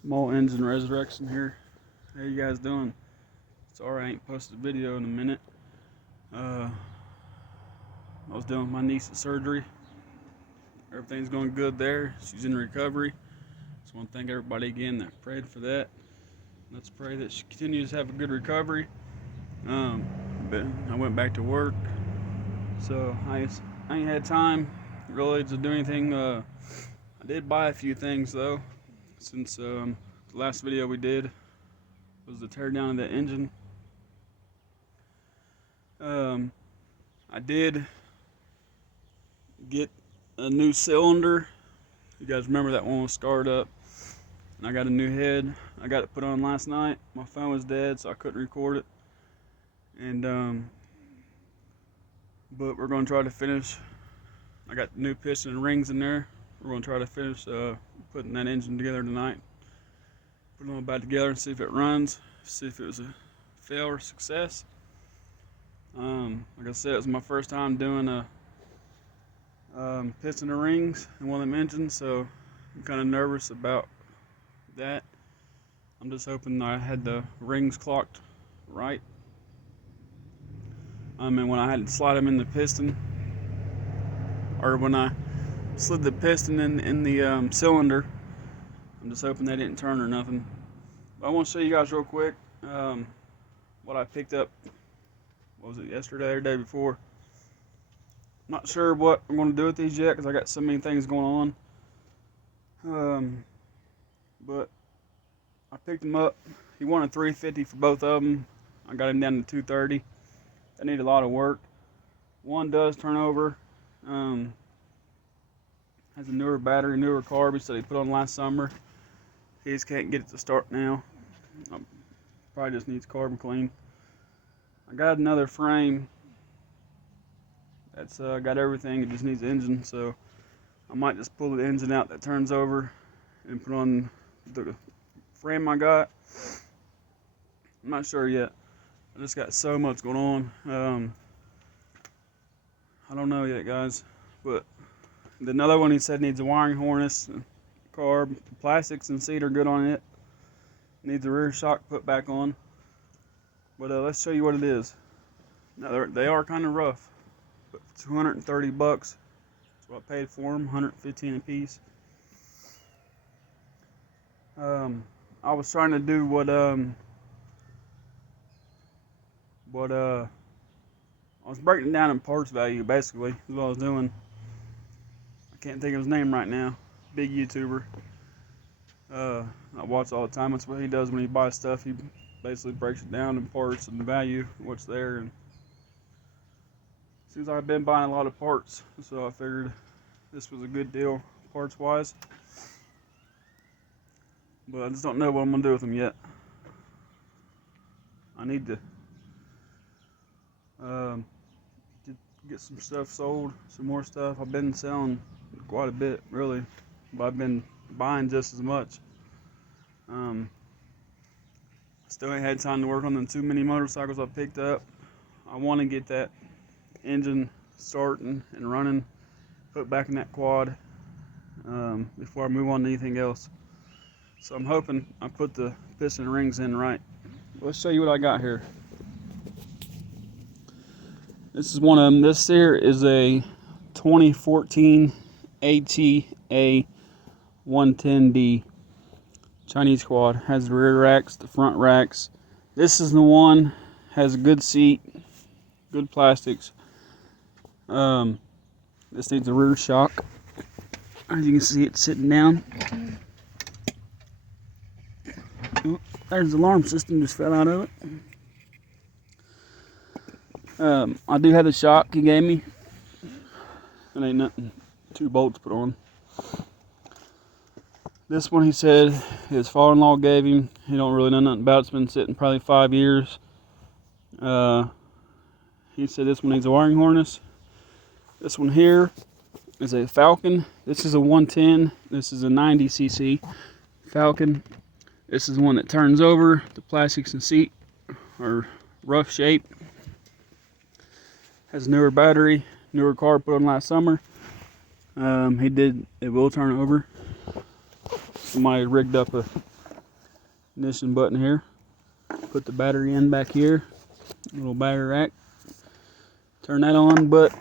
Small Engine Resurrection here. How you guys doing? Sorry I ain't posted a video in a minute. I was done with my niece's surgery. Everything's going good there. She's in recovery. Just want to thank everybody again that prayed for that. Let's pray that she continues to have a good recovery. But I went back to work, so I ain't had time really to do anything. I did buy a few things though, since the last video we did was the tear down of the engine. I did get a new cylinder. You guys remember that one was scarred up, and I got a new head. I got it put on last night. My phone was dead, so I couldn't record it. And but we're gonna try to finish. I got new piston and rings in there. We're gonna try to finish putting that engine together tonight. Put it all back together and see if it runs. See if it was a fail or success. Like I said, it was my first time doing a piston and rings in one of them engines, so I'm kind of nervous about that. I'm just hoping I had the rings clocked right. And when I had to slide them in the piston, or when I slid the piston in the cylinder, I'm just hoping they didn't turn or nothing. But I want to show you guys real quick what I picked up. What was it, yesterday or the day before? Not sure what I'm going to do with these yet because I got so many things going on. But I picked them up. He wanted $350 for both of them. I got him down to $230. They need a lot of work. One does turn over. Has a newer battery, newer carb. He said he put on last summer. He just can't get it to start now. Probably just needs carbon clean. I got another frame that's got everything. It just needs the engine, so I might just pull the engine out that turns over and put on the frame I got. I'm not sure yet. I just got so much going on. I don't know yet, guys. But another one he said needs a wiring harness, carb, plastics and seat are good on it. Needs a rear shock put back on. But let's show you what it is. Now they are kind of rough, but $230. That's what I paid for them, $115 a piece. I was trying to do what I was breaking down in parts value, basically, is what I was doing. I can't think of his name right now. Big YouTuber. I watch all the time. That's what he does when he buys stuff. He basically breaks it down in parts and the value, what's there. And since I've been buying a lot of parts, so I figured this was a good deal parts wise. But I just don't know what I'm gonna do with them yet. I need to get some stuff sold, some more stuff. I've been selling quite a bit, really, but I've been buying just as much. Still ain't had time to work on the too many motorcycles I picked up. I want to get that engine starting and running, put back in that quad before I move on to anything else. So I'm hoping I put the piston rings in right. Let's show you what I got here. This is one of them. This here is a 2014 ATA 110D Chinese quad. Has the rear racks, the front racks. This is the one, has a good seat, good plastics. This needs a rear shock. As you can see, it's sitting down. Oh, there's the alarm system, just fell out of it. I do have the shock he gave me. It ain't nothing, 2 bolts put on. This one he said his father-in-law gave him. He don't really know nothing about it. It's been sitting probably 5 years. He said this one needs a wiring harness. This one here is a Falcon. This is a 110. This is a 90cc Falcon. This is the one that turns over. The plastics and seat are rough shape. Has a newer battery, newer car put on last summer. It will turn over. Somebody rigged up a ignition button here. Put the battery in back here, little battery rack. Turn that on. But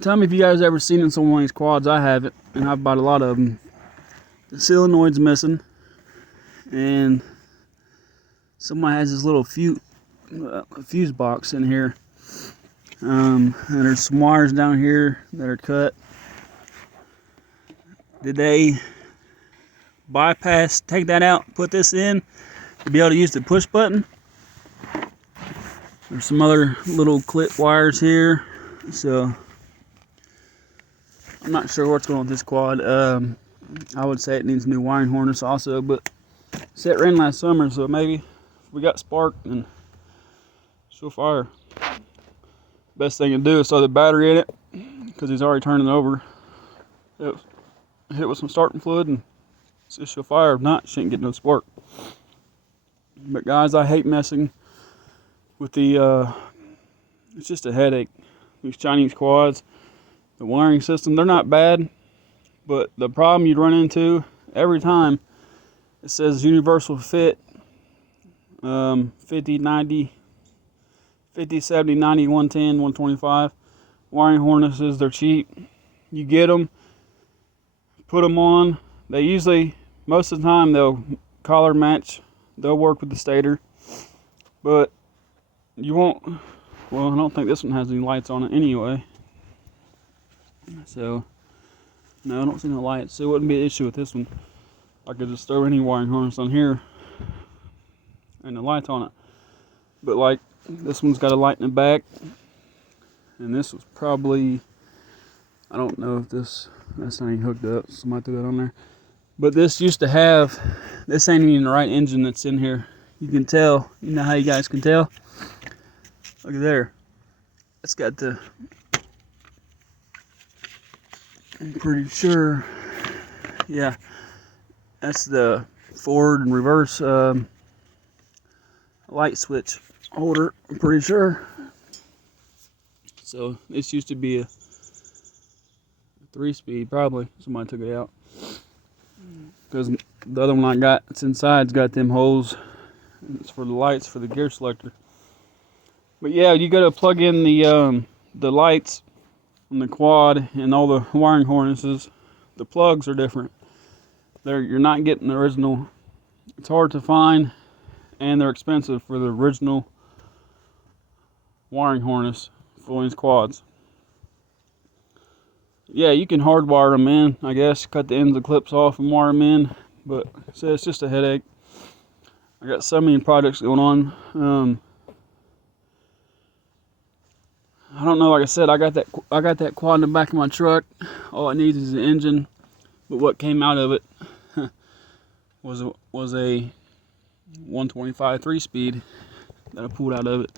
tell me if you guys ever seen it in some of these quads. I haven't, and I've bought a lot of them. The solenoid's missing, and someone has this little fuse box in here. And there's some wires down here that are cut. Did they bypass, take that out, put this in to be able to use the push button? There's some other little clip wires here, so I'm not sure what's going on with this quad. I would say it needs a new wiring harness also, but it ran last summer, so maybe if we got spark, then she'll fire. Best thing to do is throw the battery in it, because he's already turning over. Hit with some starting fluid and see if she'll fire. If not, she ain't getting no spark. But guys, I hate messing with the, it's just a headache. These Chinese quads, the wiring system, they're not bad, but the problem you'd run into every time, it says universal fit, 50, 90, 50, 70, 90, 110, 125. Wiring harnesses, they're cheap. You get them, put them on. They usually, most of the time, they'll collar match. They'll work with the stator. But you won't, well, I don't think this one has any lights on it anyway. So, no, I don't see no lights. So it wouldn't be an issue with this one. I could just throw any wiring harness on here and the lights on it. But like, this one's got a light in the back. And this was probably, I don't know if that's not even hooked up. Somebody threw that on there. But this used to have, this ain't even the right engine that's in here. You can tell, you know how you guys can tell? Look at there. It's got the, I'm pretty sure, yeah, that's the forward and reverse light switch holder, I'm pretty sure. So this used to be a 3-speed, probably. Somebody took it out. Because the other one I got, it's inside's got them holes. It's for the lights for the gear selector. But yeah, you got to plug in the lights on the quad and all the wiring harnesses. The plugs are different. You're not getting the original. It's hard to find, and they're expensive for the original wiring harness for these quads. Yeah, you can hardwire them in, I guess. Cut the ends of the clips off and wire them in. But so it's just a headache. I got so many projects going on. I don't know. Like I said, I got that quad in the back of my truck. All it needs is an engine. But what came out of it was a 125 3-speed that I pulled out of it.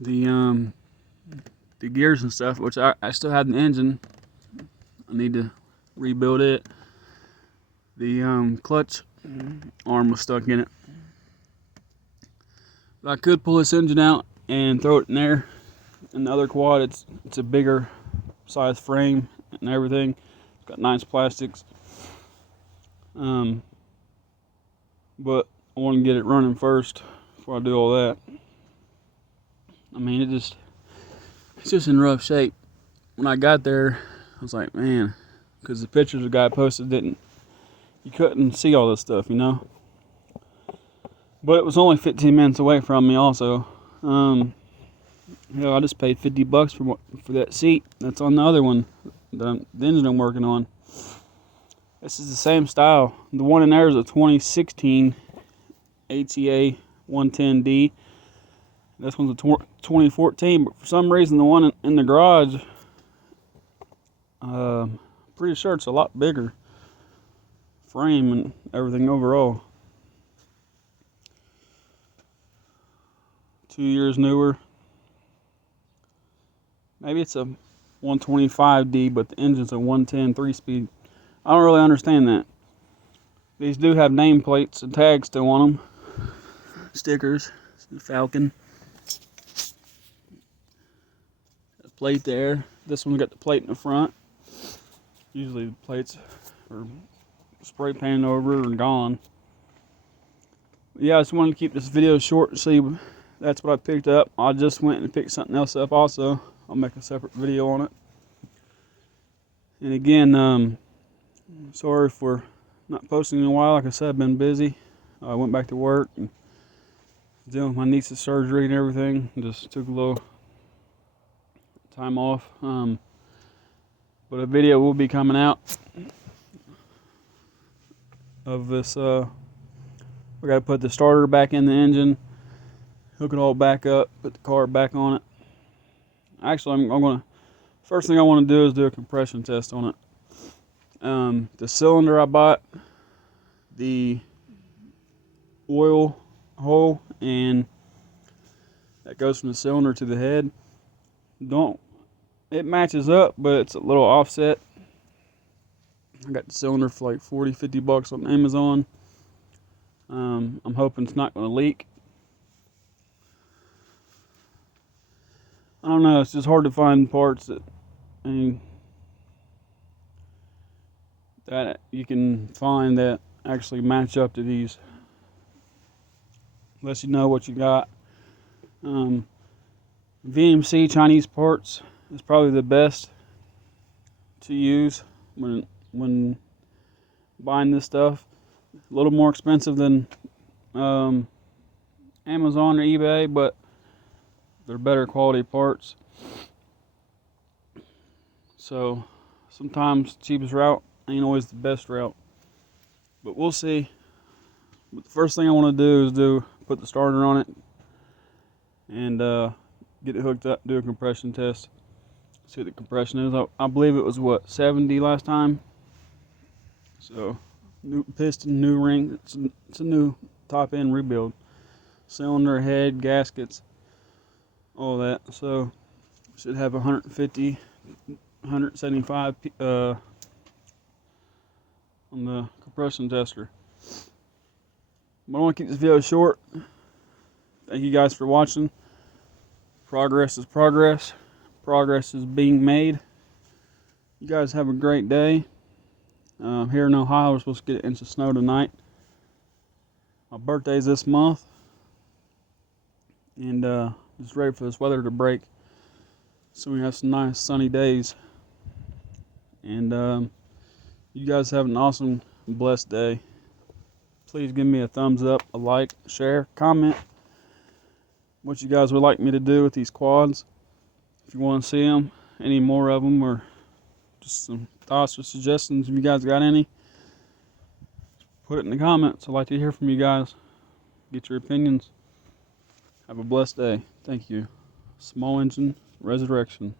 The gears and stuff, which I still had an engine. I need to rebuild it. The clutch arm was stuck in it. But I could pull this engine out and throw it in there. In the other quad, it's a bigger size frame and everything. It's got nice plastics. But I want to get it running first before I do all that. I mean, it's just in rough shape. When I got there, I was like, man, because the pictures the guy posted you couldn't see all this stuff, you know. But it was only 15 minutes away from me also. I just paid $50 for that seat that's on the other one, the engine I'm working on. This is the same style. The one in there is a 2016 ATA 110D. This one's a 2014, but for some reason the one in the garage, pretty sure it's a lot bigger frame and everything overall. 2 years newer. Maybe it's a 125D, but the engine's a 110 3-speed. I don't really understand that. These do have nameplates and tags still on them. Stickers. The Falcon. A plate there. This one's got the plate in the front. Usually the plates are spray painted over and gone. Yeah, I just wanted to keep this video short. See, that's what I picked up. I just went and picked something else up also. I'll make a separate video on it. And again, sorry for not posting in a while. Like I said, I've been busy. I went back to work and dealing with my niece's surgery and everything. Just took a little time off. But a video will be coming out of this. We got to put the starter back in the engine, hook it all back up, put the car back on it. Actually, I'm gonna. First thing I want to do is do a compression test on it. The cylinder I bought, the oil hole, and that goes from the cylinder to the head. It matches up, but it's a little offset. I got the cylinder for like $40-50 on Amazon. I'm hoping it's not going to leak. I don't know, it's just hard to find parts that you can find that actually match up to these, unless you know what you got. VMC Chinese parts is probably the best to use when buying this stuff. A little more expensive than Amazon or eBay, but they're better quality parts. So sometimes the cheapest route ain't always the best route, but we'll see. But the first thing I want to do is put the starter on it and get it hooked up, do a compression test, see what the compression is. I believe it was what, 70 last time. So new piston, new ring. It's a new top end rebuild. Cylinder, head, gaskets, all that. So should have 150, 175 on the compression tester. But I want to keep this video short. Thank you guys for watching. Progress is progress. Progress is being made. You guys have a great day. Here in Ohio, we're supposed to get an inch of snow tonight. My birthday's this month. And just ready for this weather to break, so we have some nice sunny days. And you guys have an awesome, blessed day. Please give me a thumbs up, a like, share, comment what you guys would like me to do with these quads. If you want to see them, any more of them, or just some thoughts or suggestions, if you guys got any, put it in the comments. I'd like to hear from you guys. Get your opinions. Have a blessed day. Thank you. Small Engine Resurrection.